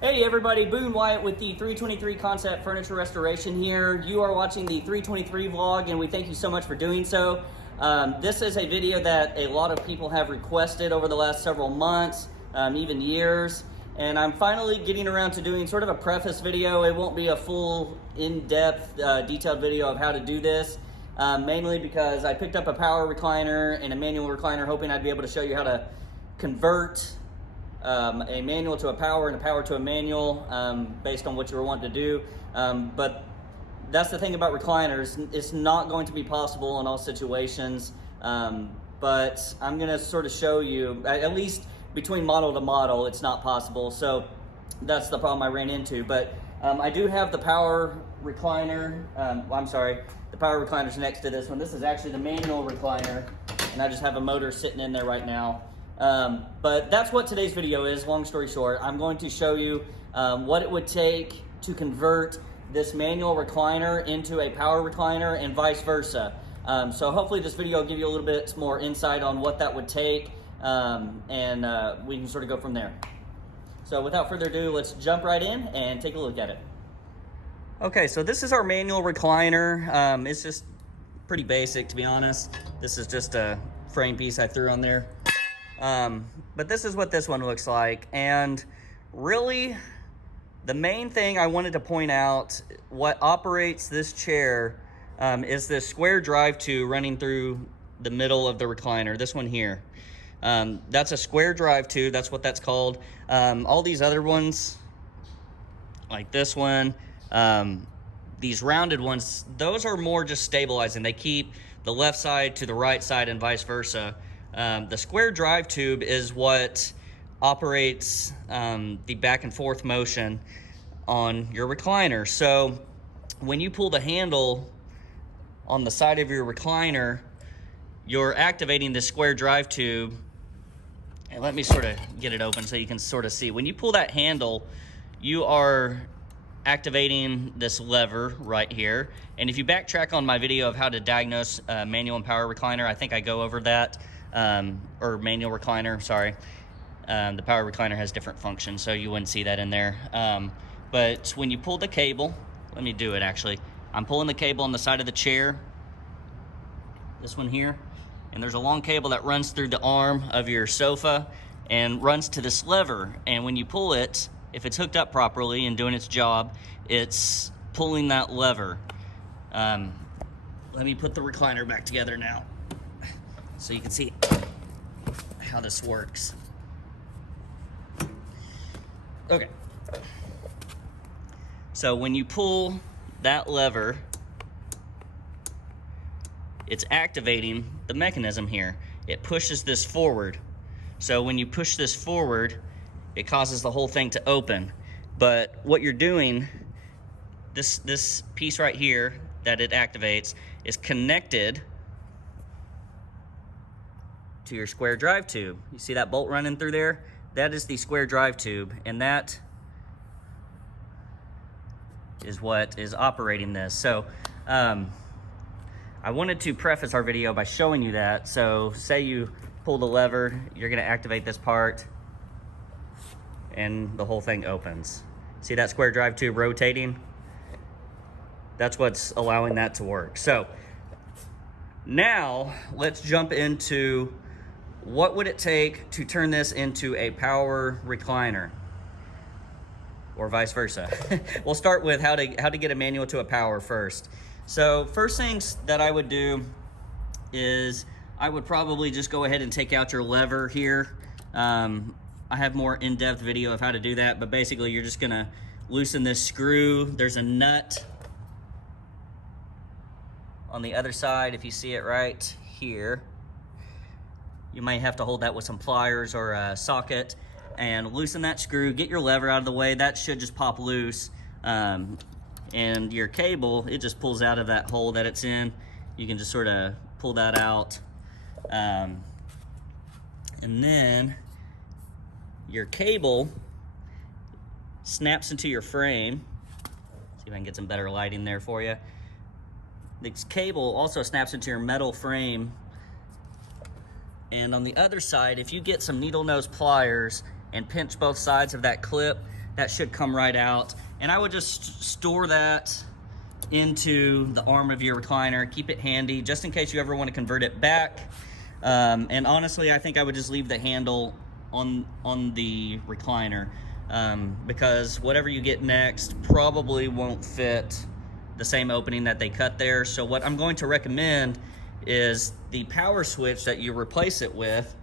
Hey everybody, Boone Wyatt with the 323 Concept Furniture Restoration here. You are watching the 323 vlog and we thank you so much for doing so. This is a video that a lot of people have requested over the last several months, even years. And I'm finally getting around to doing sort of a preface video. It won't be a full, in-depth, detailed video of how to do this. Mainly because I picked up a power recliner and a manual recliner hoping I'd be able to show you how to convert a manual to a power and a power to a manual based on what you were wanting to do. But that's the thing about recliners. It's not going to be possible in all situations. But I'm going to sort of show you, at least between model to model, it's not possible. So that's the problem I ran into. But I do have the power recliner. The power recliner's next to this one. This is actually the manual recliner, and I just have a motor sitting in there right now. But that's what today's video is. Long story short, I'm going to show you what it would take to convert this manual recliner into a power recliner and vice versa. So hopefully this video will give you a little bit more insight on what that would take, and we can sort of go from there. So without further ado, let's jump right in and take a look at it. Okay, so this is our manual recliner. It's just pretty basic, to be honest. This is just a frame piece I threw on there. But this is what this one looks like, and really the main thing I wanted to point out, what operates this chair is this square drive tube running through the middle of the recliner, this one here. That's a square drive tube, that's what that's called. All these other ones, like this one, these rounded ones, those are more just stabilizing. They keep the left side to the right side and vice versa. The square drive tube is what operates the back and forth motion on your recliner. So when you pull the handle on the side of your recliner, you're activating the square drive tube. And let me sort of get it open so you can sort of see. When you pull that handle, you are activating this lever right here. And if you backtrack on my video of how to diagnose manual and power recliner, I think I go over that. Or manual recliner, sorry. The power recliner has different functions, so you wouldn't see that in there. But when you pull the cable, let me do it actually. I'm pulling the cable on the side of the chair, this one here, and there's a long cable that runs through the arm of your sofa and runs to this lever. And when you pull it, if it's hooked up properly and doing its job, it's pulling that lever. Let me put the recliner back together now, so you can see how this works. Okay. So when you pull that lever, it's activating the mechanism here. It pushes this forward. So when you push this forward, it causes the whole thing to open. But what you're doing, this piece right here that it activates is connected to your square drive tube. You see that bolt running through there? That is the square drive tube, and that is what is operating this. So I wanted to preface our video by showing you that. So say you pull the lever, you're gonna activate this part and the whole thing opens. See that square drive tube rotating? That's what's allowing that to work. So now let's jump into what would it take to turn this into a power recliner, or vice versa. We'll start with how to get a manual to a power first. So first things that I would do is I would probably just go ahead and take out your lever here. I have more in-depth video of how to do that, but basically you're just gonna loosen this screw. There's a nut on the other side, if you see it right here. You might have to hold that with some pliers or a socket and loosen that screw, get your lever out of the way. That should just pop loose. And your cable, it just pulls out of that hole that it's in. You can just sort of pull that out. And then your cable snaps into your frame. See if I can get some better lighting there for you. This cable also snaps into your metal frame. And on the other side, if you get some needle nose pliers and pinch both sides of that clip, that should come right out. And I would just store that into the arm of your recliner, keep it handy just in case you ever want to convert it back. And honestly, I think I would just leave the handle on the recliner, because whatever you get next probably won't fit the same opening that they cut there. So what I'm going to recommend is the power switch that you replace it with.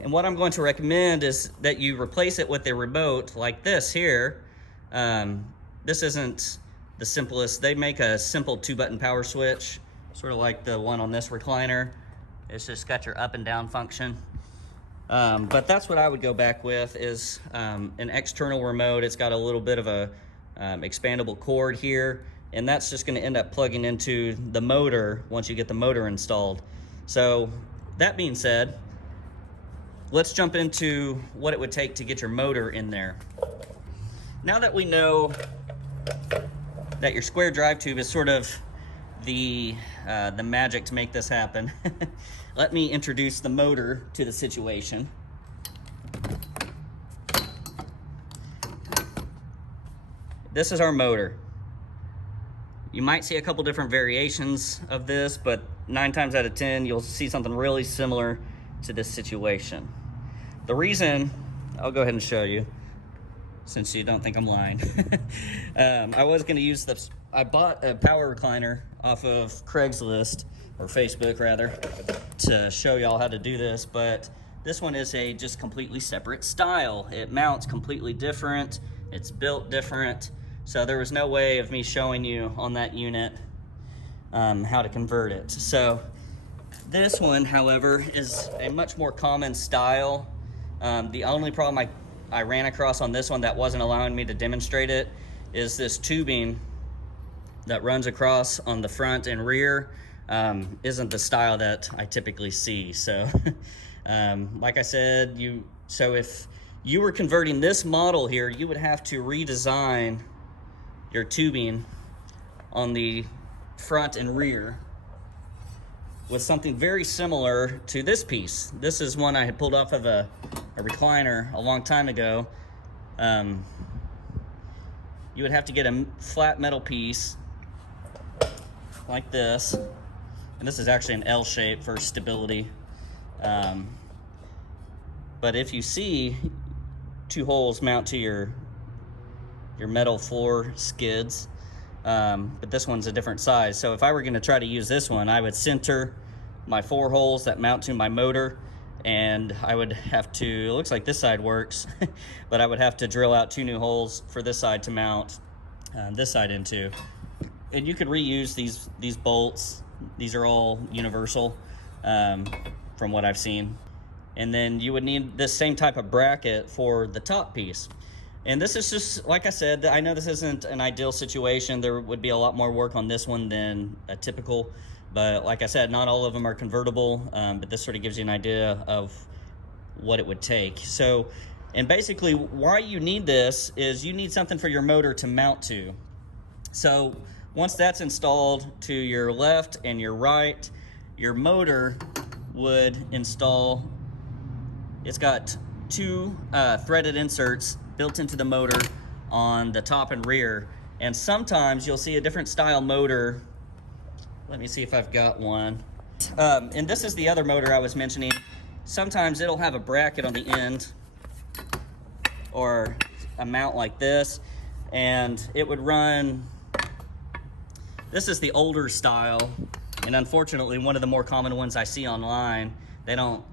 And what I'm going to recommend is that you replace it with a remote like this here. This isn't the simplest. They make a simple 2-button power switch, sort of like the one on this recliner. It's just got your up and down function. But that's what I would go back with, is an external remote. It's got a little bit of a expandable cord here, and that's just going to end up plugging into the motor once you get the motor installed. So that being said, let's jump into what it would take to get your motor in there. Now that we know that your square drive tube is sort of the magic to make this happen, let me introduce the motor to the situation. This is our motor. You might see a couple different variations of this, but 9 times out of 10, you'll see something really similar to this situation. The reason, I'll go ahead and show you, since you don't think I'm lying. I was gonna use this, I bought a power recliner off of Craigslist, or Facebook rather, to show y'all how to do this, but this one is a just completely separate style. It mounts completely different, it's built different, so there was no way of me showing you on that unit how to convert it. So this one, however, is a much more common style. The only problem I ran across on this one that wasn't allowing me to demonstrate it is this tubing that runs across on the front and rear isn't the style that I typically see. So like I said, so if you were converting this model here, you would have to redesign your tubing on the front and rear with something very similar to this piece. This is one I had pulled off of a recliner a long time ago. You would have to get a flat metal piece like this, and this is actually an L shape for stability. But if you see, 2 holes mount to your metal floor skids, but this one's a different size. So if I were going to try to use this one, I would center my 4 holes that mount to my motor, and I would have to, it looks like this side works, but I would have to drill out 2 new holes for this side to mount this side into. And you could reuse these bolts. These are all universal from what I've seen. And then you would need this same type of bracket for the top piece. And this is just, like I said, I know this isn't an ideal situation. There would be a lot more work on this one than a typical, but like I said, not all of them are convertible, but this sort of gives you an idea of what it would take. So, and basically why you need this is you need something for your motor to mount to. So once that's installed to your left and your right, your motor would install, it's got 2 threaded inserts built into the motor on the top and rear. And sometimes you'll see a different style motor. Let me see if I've got one. And this is the other motor I was mentioning. Sometimes it'll have a bracket on the end or a mount like this, and it would run, this is the older style, and unfortunately one of the more common ones I see online, they don't,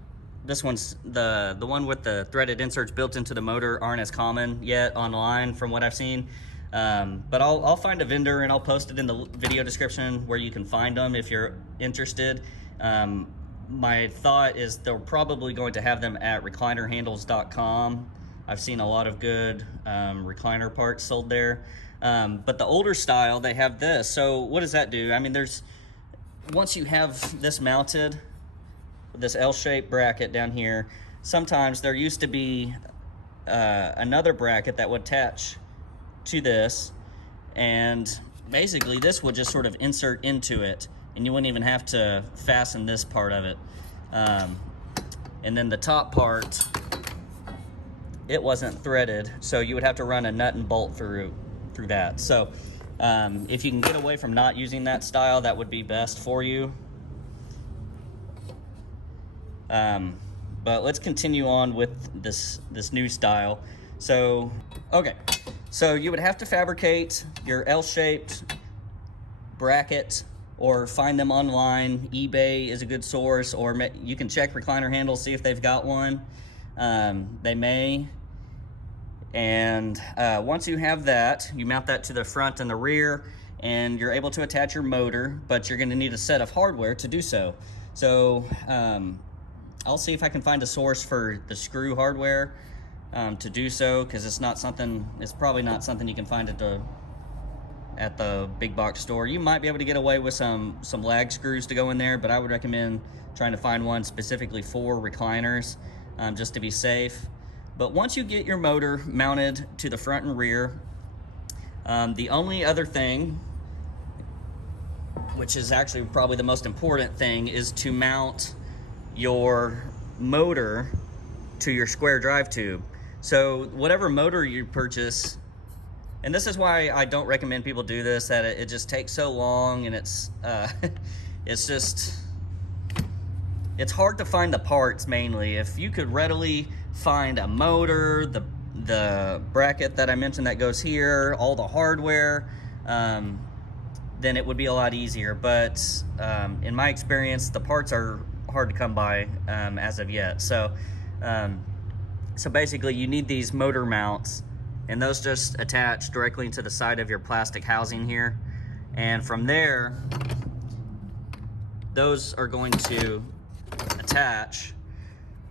this one's, the one with the threaded inserts built into the motor aren't as common yet online from what I've seen. But I'll find a vendor and I'll post it in the video description where you can find them if you're interested. My thought is they're probably going to have them at reclinerhandles.com. I've seen a lot of good recliner parts sold there. But the older style, they have this. So what does that do? I mean, once you have this mounted, this L-shaped bracket down here, sometimes there used to be another bracket that would attach to this, and basically this would just sort of insert into it, and you wouldn't even have to fasten this part of it. And then the top part it wasn't threaded, so you would have to run a nut and bolt through that. So if you can get away from not using that style, that would be best for you. But let's continue on with this new style. So okay, so you would have to fabricate your L-shaped bracket, or find them online. eBay is a good source, or you can check Recliner Handles, see if they've got one. They may. And once you have that, you mount that to the front and the rear, and you're able to attach your motor, but you're going to need a set of hardware to do so. So I'll see if I can find a source for the screw hardware to do so, because it's probably not something you can find at the big box store. You might be able to get away with some lag screws to go in there, but I would recommend trying to find one specifically for recliners, just to be safe. But once you get your motor mounted to the front and rear, the only other thing, which is actually probably the most important thing, is to mount your motor to your square drive tube. So whatever motor you purchase, and this is why I don't recommend people do this, that it just takes so long, and it's hard to find the parts. Mainly, if you could readily find a motor, the bracket that I mentioned that goes here, all the hardware, then it would be a lot easier. But in my experience, the parts are hard to come by as of yet. So basically you need these motor mounts, and those just attach directly to the side of your plastic housing here. And from there, those are going to attach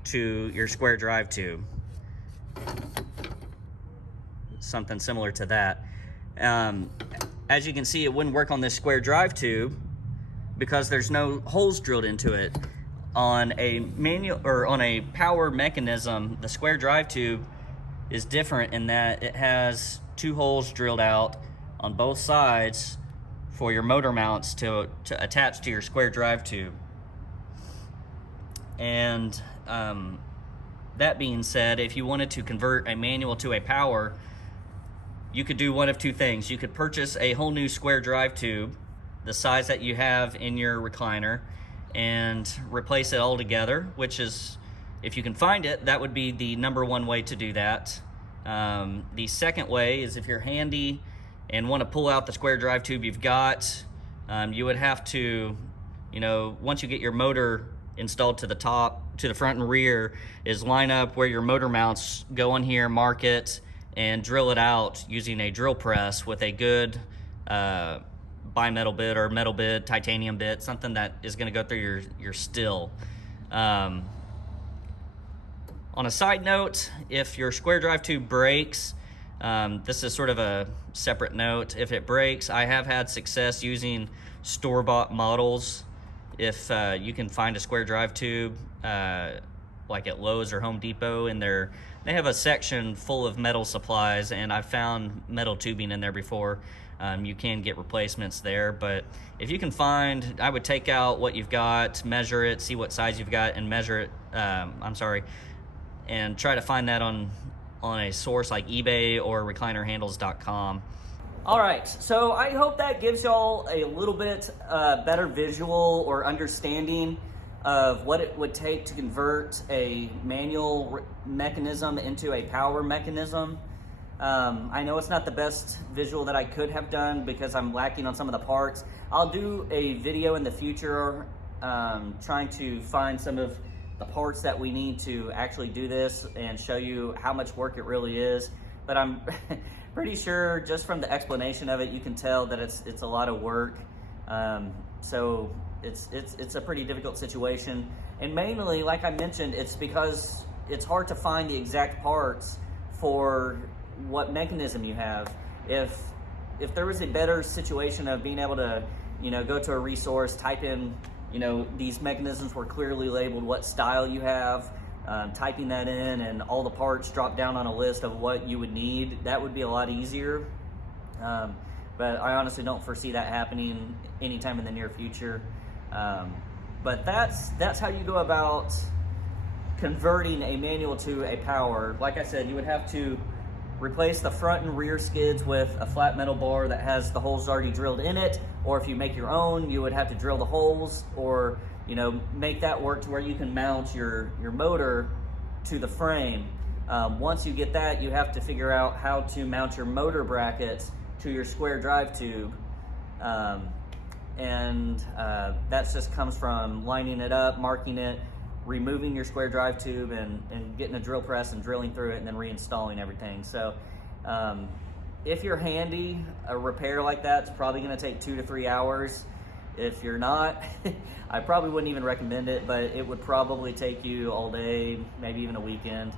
to your square drive tube. Something similar to that. As you can see, it wouldn't work on this square drive tube because there's no holes drilled into it. On a manual or on a power mechanism, the square drive tube is different in that it has 2 holes drilled out on both sides for your motor mounts to attach to your square drive tube. And that being said, if you wanted to convert a manual to a power, you could do one of two things. You could purchase a whole new square drive tube, the size that you have in your recliner, and replace it all together, which is, if you can find it, that would be the #1 way to do that. The second way is if you're handy and want to pull out the square drive tube you've got, you would have to, once you get your motor installed to the top, to the front and rear, is line up where your motor mounts go on here, mark it, and drill it out using a drill press with a good bimetal bit or metal bit, titanium bit, something that is going to go through your still. On a side note, if your square drive tube breaks, this is sort of a separate note. If it breaks, I have had success using store-bought models. If you can find a square drive tube, like at Lowe's or Home Depot, and they have a section full of metal supplies, and I've found metal tubing in there before. You can get replacements there, but if you can find, I would take out what you've got, measure it, see what size you've got, and measure it, and try to find that on a source like eBay or reclinerhandles.com. All right, so I hope that gives y'all a little bit better visual or understanding of what it would take to convert a manual mechanism into a power mechanism. I know it's not the best visual that I could have done because I'm lacking on some of the parts. I'll do a video in the future trying to find some of the parts that we need to actually do this and show you how much work it really is. But I'm pretty sure just from the explanation of it, you can tell that it's a lot of work. So it's a pretty difficult situation. And mainly, like I mentioned, it's because it's hard to find the exact parts for what mechanism you have. If there was a better situation of being able to, go to a resource, type in, these mechanisms were clearly labeled what style you have, typing that in, and all the parts drop down on a list of what you would need, that would be a lot easier. But I honestly don't foresee that happening anytime in the near future. But that's how you go about converting a manual to a power, like I said, you would have to replace the front and rear skids with a flat metal bar that has the holes already drilled in it, or if you make your own, you would have to drill the holes, or make that work to where you can mount your motor to the frame. Once you get that, you have to figure out how to mount your motor brackets to your square drive tube. That just comes from lining it up, marking it, removing your square drive tube, and getting a drill press and drilling through it, and then reinstalling everything. So if you're handy, a repair like that's probably going to take 2 to 3 hours. If you're not, I probably wouldn't even recommend it, but it would probably take you all day, maybe even a weekend,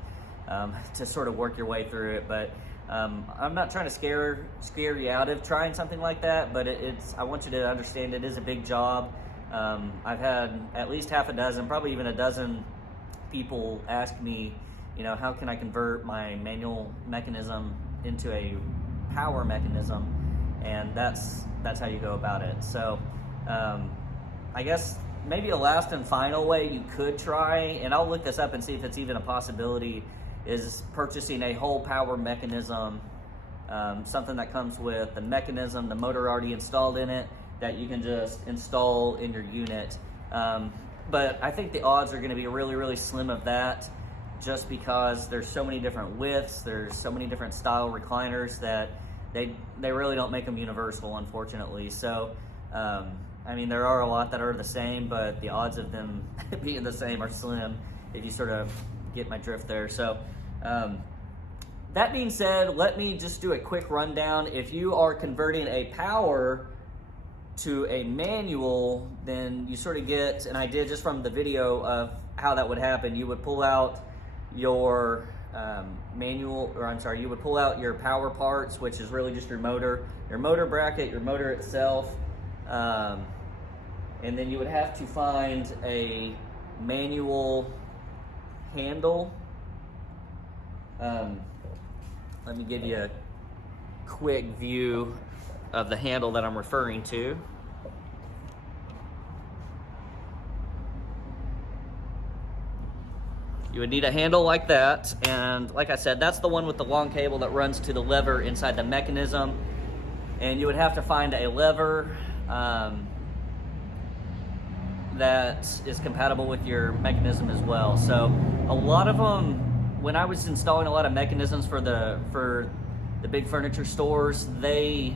to sort of work your way through it. But I'm not trying to scare you out of trying something like that, but I want you to understand it is a big job. I've had at least half a dozen, probably even a dozen people ask me, how can I convert my manual mechanism into a power mechanism? And that's how you go about it. So I guess maybe a last and final way you could try, and I'll look this up and see if it's even a possibility, is purchasing a whole power mechanism, something that comes with the mechanism, the motor already installed in it, that you can just install in your unit. But I think the odds are going to be really, really slim of that, just because there's so many different widths, there's so many different style recliners that they really don't make them universal, unfortunately. So I mean, there are a lot that are the same, but the odds of them being the same are slim, if you sort of get my drift there. So that being said, let me just do a quick rundown. If you are converting a power to a manual, then you sort of get an idea just from the video of how that would happen. You would pull out your you would pull out your power parts, which is really just your motor bracket, your motor itself, and then you would have to find a manual handle. Let me give you a quick view of the handle that I'm referring to. You would need a handle like that, and like I said, that's the one with the long cable that runs to the lever inside the mechanism. And you would have to find a lever that is compatible with your mechanism as well. So a lot of them, when I was installing a lot of mechanisms for the big furniture stores, they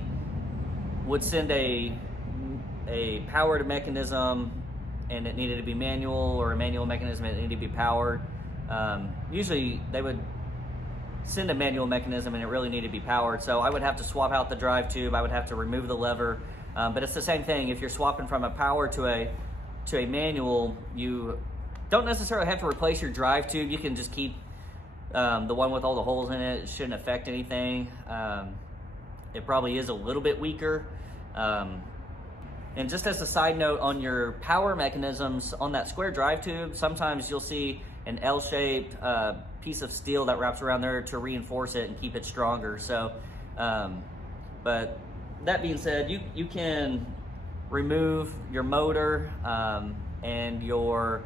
would send a powered mechanism and it needed to be manual, or a manual mechanism and it needed to be powered. Usually they would send a manual mechanism and it really needed to be powered. So I would have to swap out the drive tube, I would have to remove the lever. But it's the same thing. If you're swapping from a power to a manual, you don't necessarily have to replace your drive tube. You can just keep the one with all the holes in it. It shouldn't affect anything. It probably is a little bit weaker. And just as a side note, on your power mechanisms on that square drive tube, sometimes you'll see an L-shaped piece of steel that wraps around there to reinforce it and keep it stronger. So, but that being said, you can remove your motor and your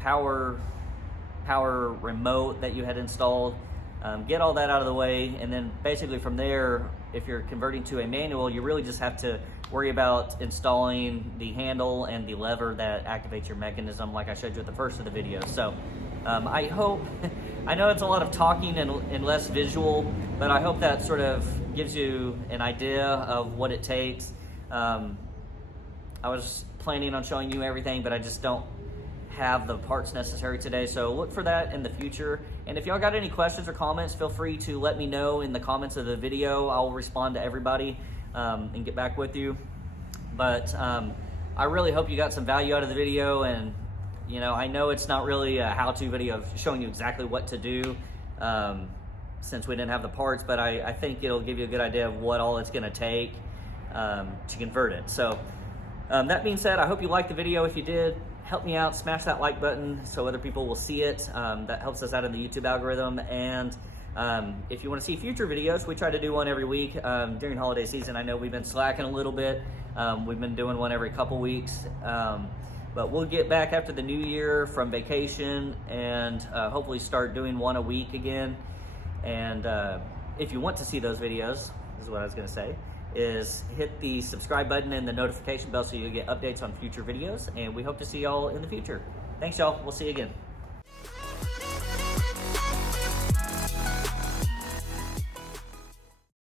power remote that you had installed. Get all that out of the way, and then basically from there, if you're converting to a manual, you really just have to worry about installing the handle and the lever that activates your mechanism, like I showed you at the first of the video. So I hope, I know it's a lot of talking and less visual, but I hope that sort of gives you an idea of what it takes. I was planning on showing you everything, but I just don't have the parts necessary today, so look for that in the future. And if y'all got any questions or comments, feel free to let me know in the comments of the video. I'll respond to everybody and get back with you. But I really hope you got some value out of the video, and I know it's not really a how-to video of showing you exactly what to do since we didn't have the parts, but I think it'll give you a good idea of what all it's going to take to convert it. So that being said, I hope you liked the video. If you did, help me out, smash that like button so other people will see it. That helps us out in the YouTube algorithm. And if you want to see future videos, we try to do one every week during holiday season. I know we've been slacking a little bit. We've been doing one every couple weeks. But we'll get back after the new year from vacation and hopefully start doing one a week again. And if you want to see those videos, this is what I was gonna say, is hit the subscribe button and the notification bell so you'll get updates on future videos. And we hope to see y'all in the future. Thanks, y'all. We'll see you again.